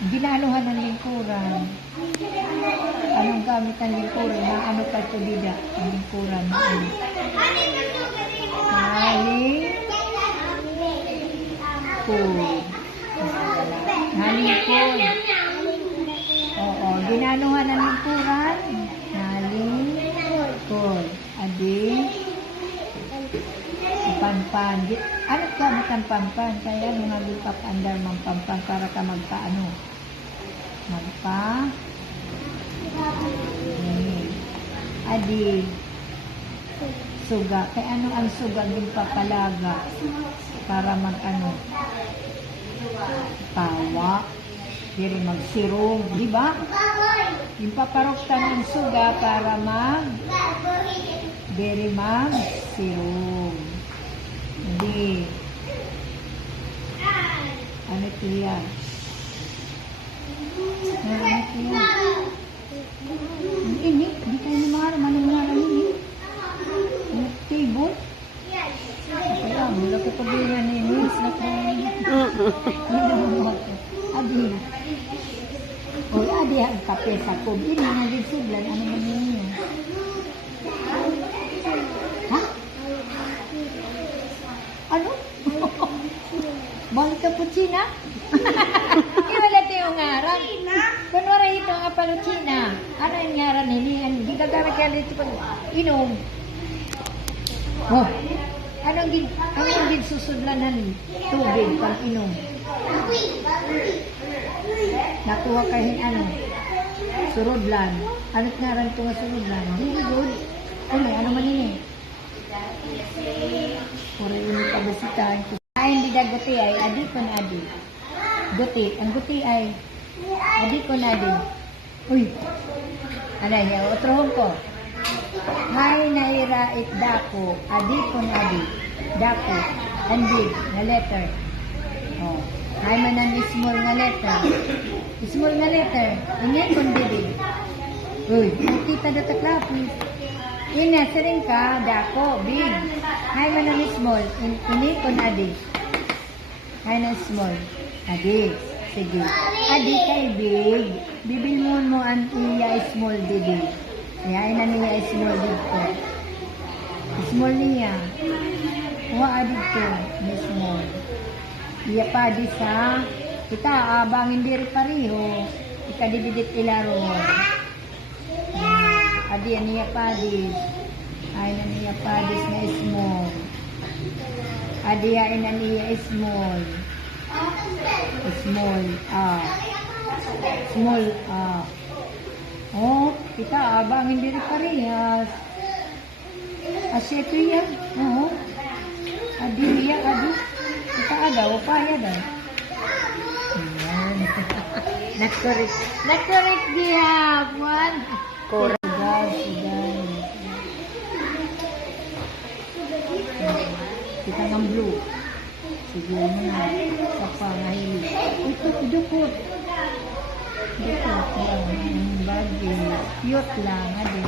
Ginaanuhan ng lingkuran. Anong gamit ng lingkuran? Na ano ka ito bida? Ang lingkuran na ano? Halingkod. Oo, ginaanuhan ng lingkuran. Halingkod. Adi. Pampan. Ano gamit ang pampan? Kaya mga lipat andar ng pampan para ka magpaano? Adi. Suga. Kaya ano ang suga din papalaga? Para mag-ano? Tawa. Diri magsirog. Di ba? Yung paparoktan ng suga para diri magsirog. Hindi. Ano ito yan? Ano ito yan? Ini, di tayo naman. Manong ini. Ano table? Kaya, mula ko pagbihan ni Miss na kain. Adi. O, adi ang kape sa kub. Ini, nagigsiglan. Ano man ninyo? Ha? Ano? Bang cappuccino? Wala ito yung ngaran. Kunwara ito ang paluchina. Ano yung ngaran nini? Hindi ka garagal ito pag inom. Oh. Anong din susudlan ng tubig pag inom? Nakuha kahin ano? Surudlan. Ano't ngaran ito nga surudlan? Very good. Ano man nini? Pura yun pabasitan. Ay, hindi na guti ay, adi ko na adi. Guti. Ang guti ay, adi ko na adi. Uy! Ano niya? Otrohon ko. Hay nairait dako, adi ko na adi. Dako. Andig, na letter. Oh. Hay manan small na letter. Small na letter. Ingay kong didi. Uy! Nakita na taklapis. Yun nga, sering ka, dako, big. Hay manan small. Ini kong adi. Hay na small. Adi. Sige. Adi kay big. Bibilmon mo ang iya small didi. Kaya na niya small dito. Small niya. Wa adi to. Ni small. Iya pa di sa kita abangin diri pariho. Ikadibidit ilaro. Adi niya pa di. Ay na niya pa di na small. Adi ay na niya small. Small. Small. Oh, kita abangin diri parehas. Asya ito yan. Oo. Adi niya, adi. Kita agaw, paya daw. Ayan. Nag-correct niya. Juan. Correct. Kita ng blue. Sige na. Sa pangahili. Ito, dukot. Dukot lang. Bagay. Cute lang. Adi.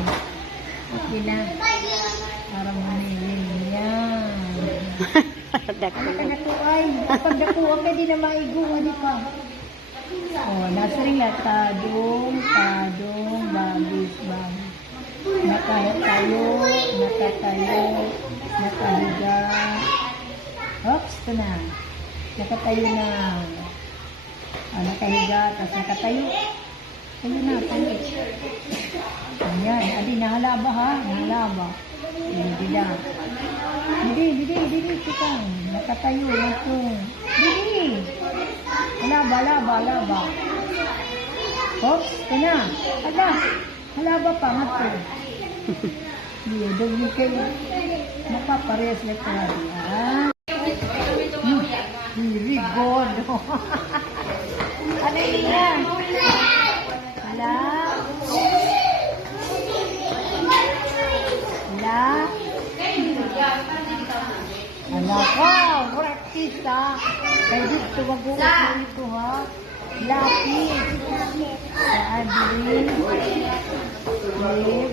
Okay na. Parang manilin. Yan. Ano ka na to ay? Kapag nakuha ka, di na maigo. Di pa. O, nasa rin nga. Tadong, bagis, bagis. Nakatayo, nakahiga. Oops, ito na. Nakatayo na. Nakahiga, tapos nakatayo. Tayo na, tayo. Ayan, adi, nahalaba ha? Nahalaba. Hindi na. Hindi, kita. Nakatayo na ito. Hindi. Halaba. Oops, ito na. Halaba pa, nga ito. Hindi, doon kayo. Mapaparehas na ito. Very good. Ano yan? Hala? Hala ka, practice ha. Kaya dito, mag-uot mo ito ha. Lapis. Sa adrin. Lib.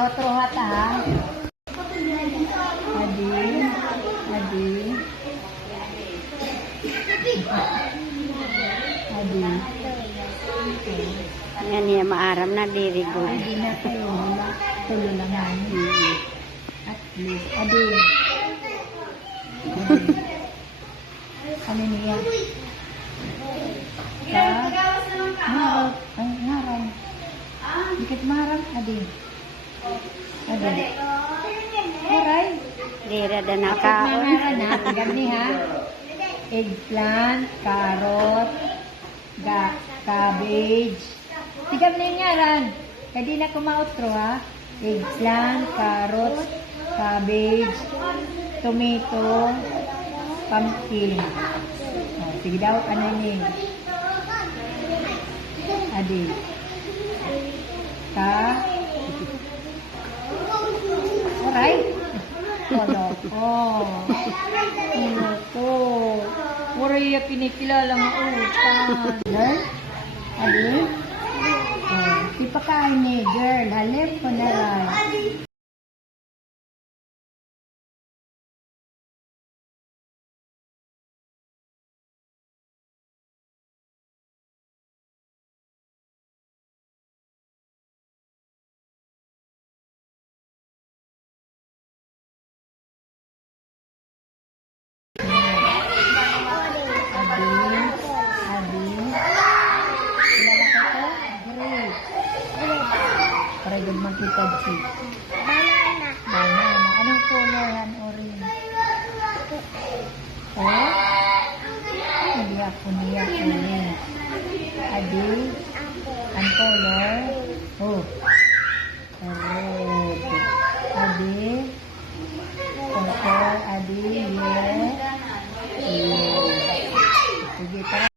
Otro hata ha. Adi. Adi. Adi. Yan niya maaram na very good. Hindi na kayo. Wala. Tulo lang namin. At least. Adi. Adi. Ano niya? Ngarap. Ang ngarap. Dikit marang. Adi. Adi. Aray. Dira da na Kapit kaon. mga na. Gani ha. Eggplant, carrot, cabbage. Tigam na yung ngaran. Kadi na kumautro ha. Eggplant, carrot, cabbage, tomato, pumpkin. Oh, sige daw, ano yun? Adi. Alright. Wala ko. Wala ko. Wala yung kinikilala ng utan. Girl? Adi? Oh, ipakain niya, girl. Halip ko na lang. Para good magkitad si banana. Anong color yan? Orange. Oh? Hindi ako niya orange. Adi? Ang color? Oh. Red. Adi? Purple. Adi? Yes. Yes. Sige, tara.